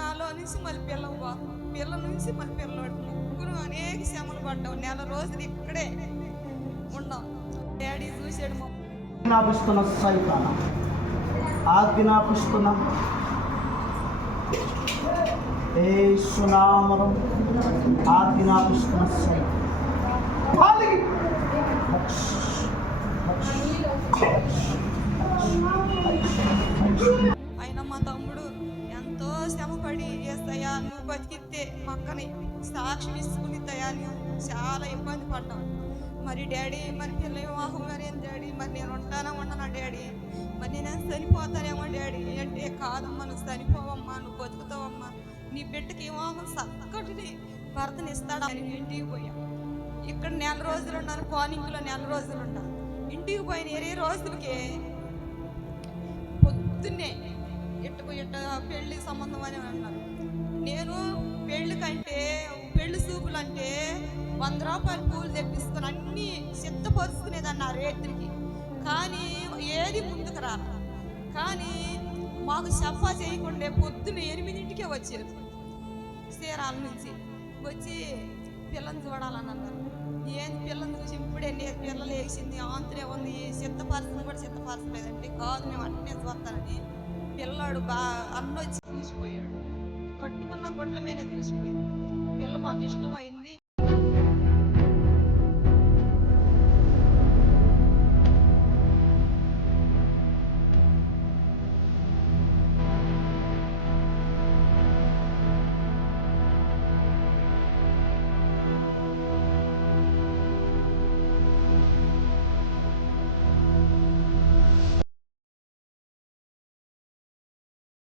నాలో నుంచి మళ్ళీ పిల్లలు బా పిల్ల నుంచి మళ్ళీ పిల్లవాడు ముగ్గురు అనేక శ్రమలు పడ్డాం. నెల రోజులు ఇక్కడే ఉన్నాం. డాడీ చూసాడు మా ఆజ్ఞాపిస్తున్న సైతాన ఆజ్ఞాపిస్తున్న ఏ సునామరం ఆజ్ఞాపిస్తున్న సైతం పాలిగి. శ్రమపడి చేస్తాయా నువ్వు బతికితే మక్కని సాక్షి ఇసుకునిద్దయా నువ్వు చాలా ఇబ్బంది పడ్డాం. మరి డాడీ మరి పిల్ల వివాహం మరి డాడీ మరి నేను ఉంటానా ఉండనా డాడీ? మరి నేను చనిపోతానేమో డాడీ? అంటే కాదమ్మా నువ్వు చనిపోవమ్మా నువ్వు బతుకుతావమ్మా. నీ బిడ్డకి వివాహం చక్కటి భర్తని ఇస్తాడా? అని ఇంటికి పోయా. ఇక్కడ నెల రోజులు ఉన్నాను కోనింగ్లో నెల రోజులు ఉన్నాను ఇంటికి పోయిన ఇరవై రోజులకి పెళ్ళి సంబంధం అని అన్నారు. నేను పెళ్ళి కంటే పెళ్ళి సూపులు అంటే వంద రూపాయలు పూలు తెప్పించుకొని అన్నీ సిద్ధపరుచుకునేదన్న ఆ రేత్రికి. కానీ ఏది ముందుకు రా కానీ మాకు సఫా చేయకుండా పొద్దున్న ఎనిమిదింటికే వచ్చారు చీరాల నుంచి వచ్చి పిల్లని చూడాలని అన్నారు. ఏం పిల్లని చూసి ఇప్పుడే నేను పిల్లలు వేసింది ఆంతరే ఉంది సిద్ధపరచడం కూడా సిద్ధపరచలేదంటే కాదు మేము అట్నే చూస్తానని పిల్లాడు బా అన్న వచ్చి తీసిపోయాడు. పట్టుకున్న గొడ్ల మీద తీసిపోయాడు. పిల్ల మాకు ఇష్టమైంది